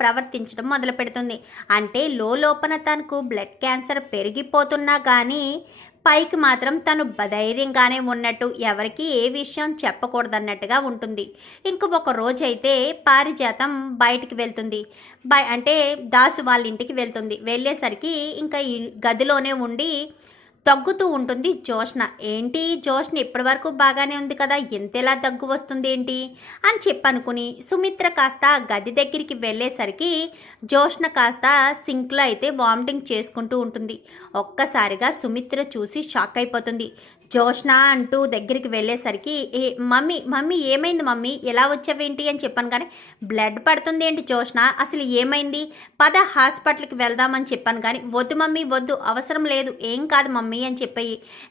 ప్రవర్తించడం మొదలు పెడుతుంది. అంటే లోపల తనకు బ్లడ్ క్యాన్సర్ పెరిగిపోతున్నా కానీ పైకి మాత్రం తను ధైర్యంగానే ఉన్నట్టు, ఎవరికి ఏ విషయం చెప్పకూడదన్నట్టుగా ఉంటుంది. ఒక రోజైతే పారిజాతం బయటికి వెళ్తుంది. అంటే దాసు వాళ్ళ ఇంటికి వెళ్తుంది. వెళ్ళేసరికి ఇంకా ఈ గదిలోనే ఉండి దగ్గుతూ ఉంటుంది జోష్న. ఏంటి జోష్న ఇప్పటి వరకు బాగానే ఉంది కదా, ఎంతెలా దగ్గు వస్తుంది ఏంటి అని చెప్పనుకుని సుమిత్ర కాస్త గది దగ్గరికి వెళ్ళేసరికి జోష్న కాస్త సింక్లో అయితే వామిటింగ్ చేసుకుంటూ ఉంటుంది. ఒక్కసారిగా సుమిత్ర చూసి షాక్ అయిపోతుంది. జోష్న అంటూ దగ్గరికి వెళ్ళేసరికి మమ్మీ మమ్మీ ఏమైంది మమ్మీ, ఎలా వచ్చావేంటి అని చెప్పాను. కానీ బ్లడ్ పడుతుంది ఏంటి జోష్న, అసలు ఏమైంది, పద హాస్పిటల్కి వెళ్దామని చెప్పాను. కానీ వద్దు మమ్మీ వద్దు, అవసరం లేదు, ఏం కాదు మమ్మీ అని చెప్పి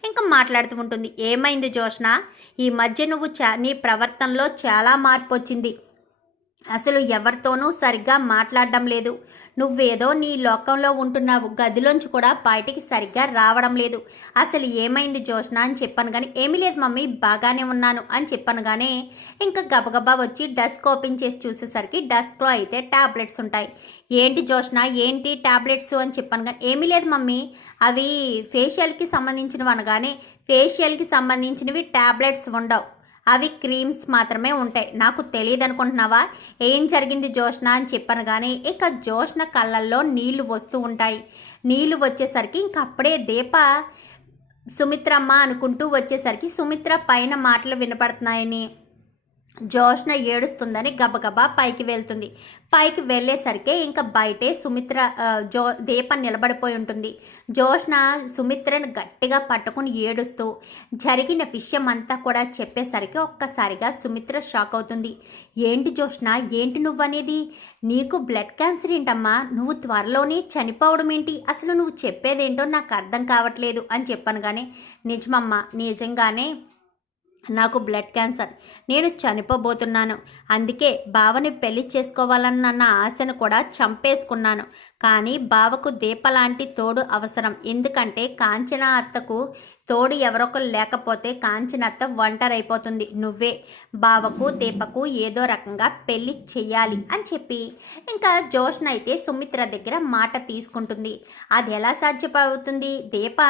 ఇంకా మాట్లాడుతూ ఉంటుంది. ఏమైంది జోష్న, ఈ మధ్య నువ్వు నీ ప్రవర్తనలో చాలా మార్పు వచ్చింది, అసలు ఎవరితోనూ సరిగ్గా మాట్లాడడం లేదు, నువ్వేదో నీ లోకంలో ఉంటున్నావు, గదిలోంచి కూడా బయటికి సరిగ్గా రావడం లేదు, అసలు ఏమైంది జోష్న అని చెప్పాను. కానీ ఏమీ లేదు మమ్మీ బాగానే ఉన్నాను అని చెప్పాను. కానీ ఇంకా గబగబా వచ్చి డెస్క్ ఓపెన్ చేసి చూసేసరికి డెస్క్లో అయితే ట్యాబ్లెట్స్ ఉంటాయి. ఏంటి జోష్న ఏంటి ట్యాబ్లెట్స్ అని చెప్పాను. కానీ ఏమీ లేదు మమ్మీ, అవి ఫేషియల్కి సంబంధించినవి అనగానే ఫేషియల్కి సంబంధించినవి ట్యాబ్లెట్స్ ఉండవు, అవి క్రీమ్స్ మాత్రమే ఉంటాయి, నాకు తెలియదు అనుకుంటున్నావా, ఏం జరిగింది జోష్న అని చెప్పాను. కానీ ఇక జోష్న కళ్ళల్లో నీళ్లు వస్తూ ఉంటాయి. నీళ్లు వచ్చేసరికి ఇంక అప్పుడే దీప సుమిత్రమ్మ అనుకుంటూ వచ్చేసరికి సుమిత్ర పైన మాటలు వినపడుతున్నాయని జోష్న ఏడుస్తుందని గబగబా పైకి వెళ్తుంది. పైకి వెళ్ళేసరికి ఇంకా బయటే సుమిత్ర దీప నిలబడిపోయి ఉంటుంది. జోష్న సుమిత్రను గట్టిగా పట్టుకుని ఏడుస్తూ జరిగిన విషయం అంతా కూడా చెప్పేసరికి ఒక్కసారిగా సుమిత్ర షాక్ అవుతుంది. ఏంటి జోష్న ఏంటి నువ్వనేది, నీకు బ్లడ్ క్యాన్సర్ ఏంటమ్మా, నువ్వు త్వరలోనే చనిపోవడం ఏంటి, అసలు నువ్వు చెప్పేదేంటో నాకు అర్థం కావట్లేదు అని చెప్పాను. కానీ నిజమమ్మా, నిజంగానే నాకు బ్లడ్ క్యాన్సర్, నేను చనిపోబోతున్నాను, అందుకే బావని పెళ్లి చేసుకోవాలన్న ఆశను కూడా చంపేసుకున్నాను. కానీ బావకు దీప లాంటి తోడు అవసరం, ఎందుకంటే కాంచన అత్తకు తోడు ఎవరొకరు లేకపోతే కాంచన అత్త ఒంటరైపోతుంది, నువ్వే బావకు దీపకు ఏదో రకంగా పెళ్లి చెయ్యాలి అని చెప్పి ఇంకా జోష్న అయితే సుమిత్ర దగ్గర మాట తీసుకుంటుంది. అది ఎలా సాధ్యపడుతుంది, దీప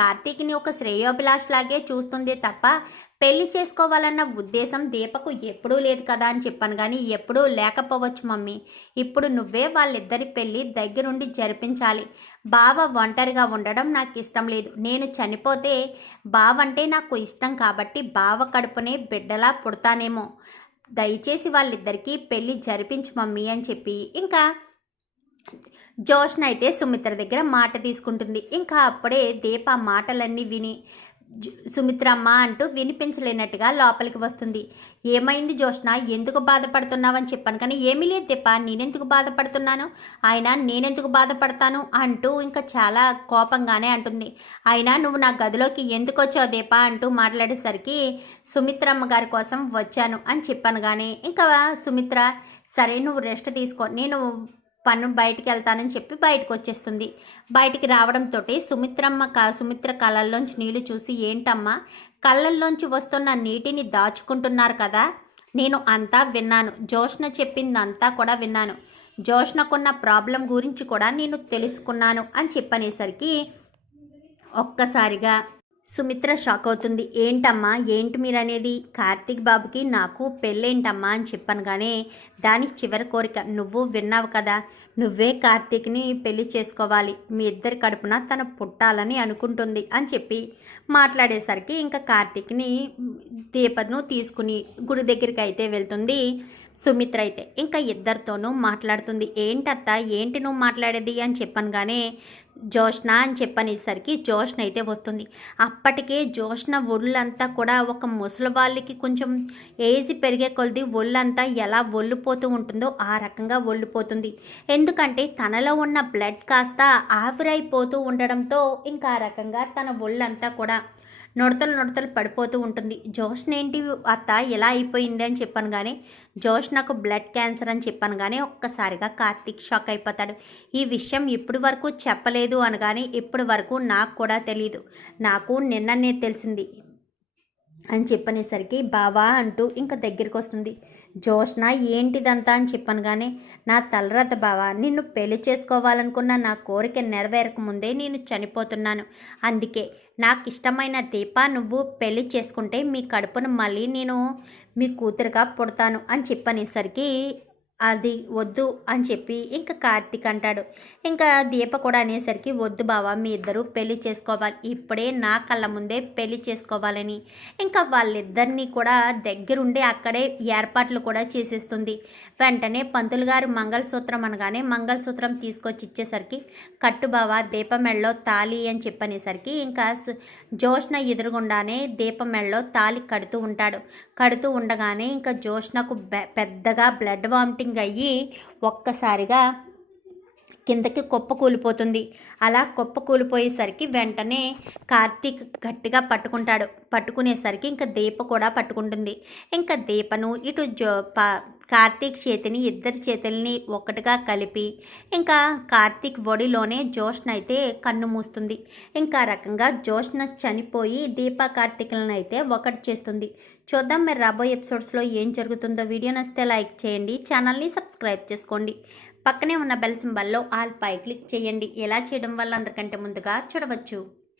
కార్తీక్ని ఒక శ్రేయోభిలాష్ లాగే చూస్తుంది తప్ప పెళ్లి చేసుకోవాలన్న ఉద్దేశం దీపకు ఎప్పుడూ లేదు కదా అని చెప్పాను. కానీ ఎప్పుడూ లేకపోవచ్చు మమ్మీ, ఇప్పుడు నువ్వే వాళ్ళిద్దరి పెళ్ళి దగ్గరుండి జరిపించాలి, బావ ఒంటరిగా ఉండడం నాకు ఇష్టం లేదు, నేను చనిపోతే బావంటే నాకు ఇష్టం కాబట్టి బావ కడుపునే బిడ్డలా పుడతానేమో, దయచేసి వాళ్ళిద్దరికీ పెళ్ళి జరిపించు మమ్మీ అని చెప్పి ఇంకా జోష్న అయితే సుమిత్ర దగ్గర మాట తీసుకుంటుంది. ఇంకా అప్పుడే దీప మాటలన్నీ విని సుమిత్రమ్మ అంటూ వినిపించలేనట్టుగా లోపలికి వస్తుంది. ఏమైంది జోష్న, ఎందుకు బాధపడుతున్నావని చెప్పాను. కానీ ఏమీ లేదు దీప, నేనెందుకు బాధపడుతున్నాను, అయినా నేనెందుకు బాధపడతాను అంటూ ఇంకా చాలా కోపంగానే అంటుంది. అయినా నువ్వు నా గదిలోకి ఎందుకు వచ్చావు దీప అంటూ మాట్లాడేసరికి సుమిత్రమ్మ గారి కోసం వచ్చాను అని చెప్పాను. కానీ ఇంకా సుమిత్ర సరే నువ్వు రెస్ట్ తీసుకో, నేను బయటికి వెళ్తానని చెప్పి బయటకు వచ్చేస్తుంది. బయటికి రావడంతో సుమిత్ర కళ్ళల్లోంచి నీళ్లు చూసి ఏంటమ్మా, కళ్ళల్లోంచి వస్తున్న నీటిని దాచుకుంటున్నారు కదా, నేను అంతా విన్నాను, జోష్న చెప్పిందంతా కూడా విన్నాను, జోష్నకున్న ప్రాబ్లం గురించి కూడా నేను తెలుసుకున్నాను అని చెప్పనేసరికి ఒక్కసారిగా సుమిత్ర షాక్ అవుతుంది. ఏంటమ్మా ఏంటి మీరనేది, కార్తీక్ బాబుకి నాకు పెళ్ళేంటమ్మా అని చెప్పాను. కానీ దాని చివరి కోరిక నువ్వు విన్నావు కదా, నువ్వే కార్తీక్ని పెళ్లి చేసుకోవాలి, మీ ఇద్దరి కడుపున తను పుట్టాలని అనుకుంటుంది అని చెప్పి మాట్లాడేసరికి ఇంకా కార్తీక్ని దీపను తీసుకుని గుడి దగ్గరికి అయితే వెళ్తుంది సుమిత్ర. అయితే ఇంకా ఇద్దరితోనూ మాట్లాడుతుంది. ఏంటత్త ఏంటి నువ్వు మాట్లాడేది అని చెప్పాను. కానీ జోష్న అని చెప్పనేసరికి జోష్న అయితే వస్తుంది. అప్పటికే జోష్న ఒళ్ళంతా కూడా ఒక ముసలి వాళ్ళకి కొంచెం ఏజ్ పెరిగే కొలది ఒళ్ళంతా ఎలా ఒళ్ళిపోతూ ఉంటుందో ఆ రకంగా ఒళ్ళిపోతుంది. ఎందుకంటే తనలో ఉన్న బ్లడ్ కాస్త ఆవిరైపోతూ ఉండడంతో ఇంకా ఆ రకంగా తన ఒళ్ళంతా కూడా నుడతలు పడిపోతూ ఉంటుంది. జోష్న ఏంటి అత్త ఎలా అయిపోయింది అని చెప్పాను. కానీ జోష్నకు బ్లడ్ క్యాన్సర్ అని చెప్పాను. కానీ ఒక్కసారిగా కార్తీక్ షాక్ అయిపోతాడు. ఈ విషయం ఇప్పటి వరకు చెప్పలేదు అనగానే ఇప్పటి వరకు నాకు కూడా తెలియదు, నాకు నిన్ననే తెలిసింది అని చెప్పనేసరికి బావా అంటూ ఇంకా దగ్గరికి వస్తుంది. జోష్న ఏంటిదంతా అని చెప్పాను కానీ నా తలరాత బావ, నిన్ను పెళ్లి చేసుకోవాలనుకున్న నా కోరిక నెరవేరక ముందే నేను చనిపోతున్నాను. అందుకే నాకు ఇష్టమైన దీప నువ్వు పెళ్లి చేసుకుంటే మీ కడుపున మళ్ళీ నేను మీ కూతురుగా పుడతాను అని చెప్పనేసరికి అది వద్దు అని చెప్పి ఇంకా కార్తీక్ అంటాడు. ఇంకా దీప కూడా అనేసరికి వద్దు బావ, మీ ఇద్దరు పెళ్లి చేసుకోవాలి, ఇప్పుడే నా కళ్ళ ముందే పెళ్లి చేసుకోవాలని ఇంకా వాళ్ళిద్దరినీ కూడా దగ్గరుండి అక్కడే ఏర్పాట్లు కూడా చేసేస్తుంది. వెంటనే పంతులు గారు మంగళసూత్రం అనగానే మంగళసూత్రం తీసుకొచ్చి ఇచ్చేసరికి కట్టు బావ దీప మెళ్ళలో తాళి అని చెప్పనేసరికి ఇంకా జోష్న ఎదురుగుండానే దీప మెళ్ళలో తాళి కడుతూ ఉండగానే ఇంకా జోష్నకు పెద్దగా బ్లడ్ వామిటింగ్ అయ్యి ఒక్కసారిగా కిందకి కుప్ప కూలిపోతుంది. అలా కుప్ప కూలిపోయేసరికి వెంటనే కార్తీక్ గట్టిగా పట్టుకునేసరికి ఇంకా దీప కూడా పట్టుకుంటుంది. ఇంకా దీపను ఇటు కార్తీక్ చేతిని ఇద్దరి చేతుల్ని ఒకటిగా కలిపి ఇంకా కార్తీక్ ఒడిలోనే జోష్న అయితే కన్ను మూస్తుంది. ఇంకా రకంగా జోష్న చనిపోయి దీప కార్తీక్లను అయితే ఒకటి చేస్తుంది. చూద్దాం మరి రాబోయే ఎపిసోడ్స్లో ఏం జరుగుతుందో. వీడియో నచ్చితే లైక్ చేయండి, ఛానల్ని సబ్స్క్రైబ్ చేసుకోండి, పక్కనే ఉన్న బెల్ సింబల్లో ఆల్ పై క్లిక్ చేయండి. ఎలా చేయడం వల్ల అందరికంటే ముందుగా చూడవచ్చు.